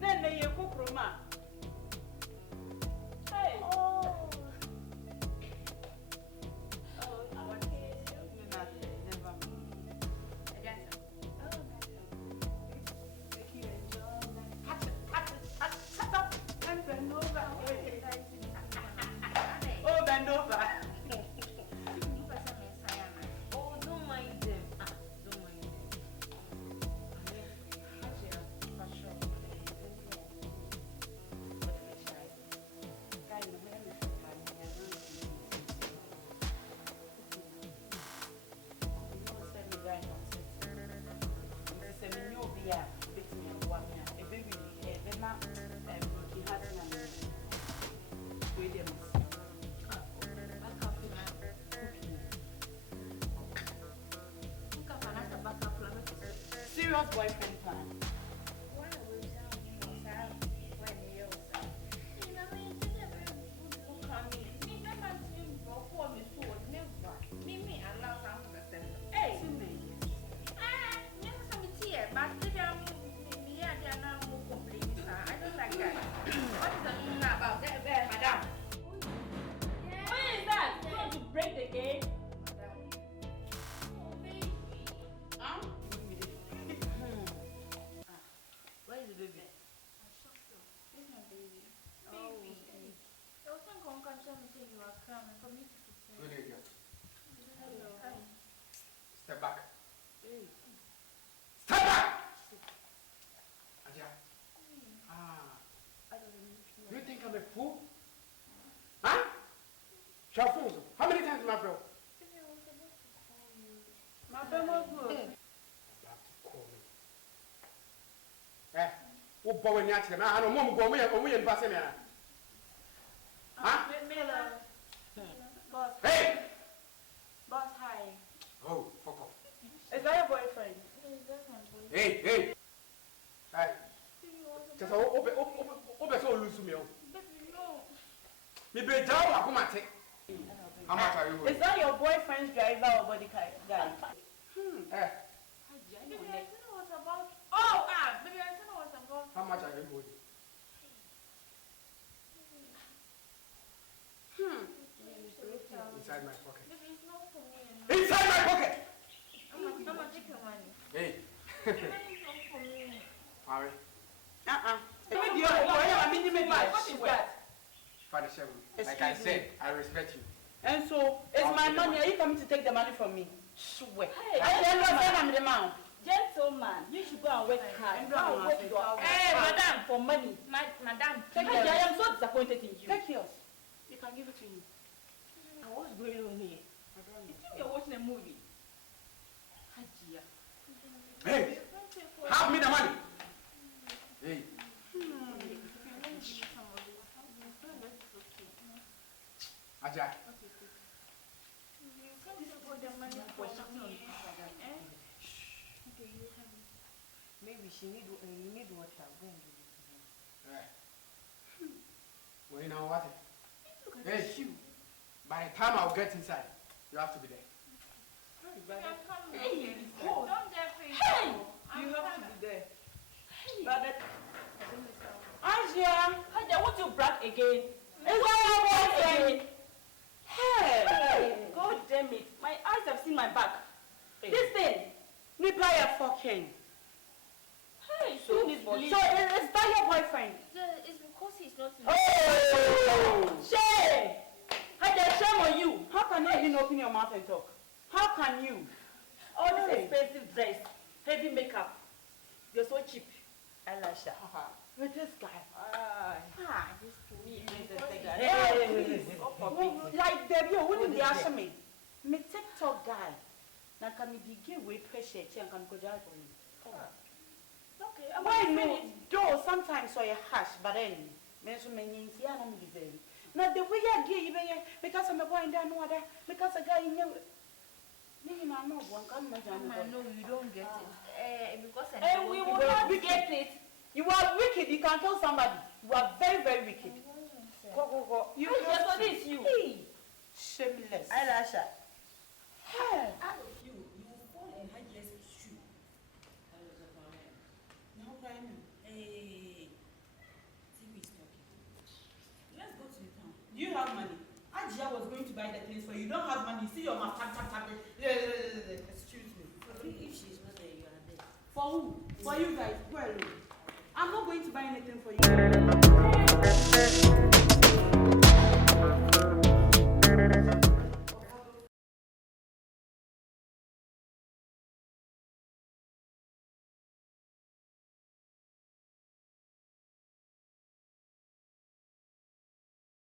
Nene ye kukroma. Hey. Oh. Oh, okay. Never. Thank you, enjoy. Shut up. And bend over. Oh, bend over. Oh, don't mind them. Don't mind them. Hajia, for sure. Serious boyfriend plan. I don't like that. What is the meaning about that, madam? What is that? You want to break the game? Huh? Where is the baby? This is my baby. Oh, baby. I was going to come tell me you are coming for me to Good day, girl. Hello. Hi. Step back. hey. Step back! Hajia. I don't know. Do you think I'm a fool? Huh? Shafunzo. How many times am I bro? My baby was good. About to call me. Eh? Who bow in the action? I don't know. Go away and pass me. Huh? Boss. Hey! Boss, hi. Oh, fuck off. Is that your boyfriend? Hey! Hey! Just open so lose me. Me be down. I come at it. How much are you? Is that your boyfriend's driver or body guy? Eh? How much are you holding? Inside my pocket. Inside my pocket! Hey! Harry. What is that? Father Shem, like Excuse I me. said, I respect you. And so, it's my money. Are you coming to take the money from me? Swear. Hey, I'm the man. gentleman, you should go and work hard. Go and work your Hey, madam, for money. Madam, Take I yours. am so disappointed in you. Take yours. You can give it to him. What's going on here? I don't know. You think you're watching a movie? Hajia. Hey! Have me the money! Hey! Hajia. Maybe she need water. Go and give it to her. Well, you know what? Look at Hey, the shoe. by the time I'll get inside, you have to be there. Hey, Don't get free. hey, You have to be there. hey. But Hajia, Hajia, what you brag again? is that your boyfriend? Hey, Hey, God damn it! My eyes have seen my back. Hey. This thing. Nipa ya fucking. Hey, So, soon is so bleeding. is that your boyfriend? It's because he's not in Oh! Shame! Hajia, shame on you. How can you even open your mouth and talk? How can you? All this Hey. expensive dress, heavy makeup. You're so cheap. Elisha. With this guy. This too. Hey, like Debbie, wouldn't they ask me? Me TikTok guy. Now can me begin with pressure and can go down for you. Okay, Why no? Though sometimes so you harsh, but then mention me see I don't deserve. Now the way I give you because I'm a boy and I know that because a guy in you. No, one can imagine. No, you don't get it. Because And we will not get it. You are wicked. You can kill somebody. You are very, very wicked. Go. You Just for this, you. Shameless. Elisha. Hey. Out of you, you will fall in Hajia's shoe. Hey, who? For you guys, go alone. I'm not going to buy anything for you.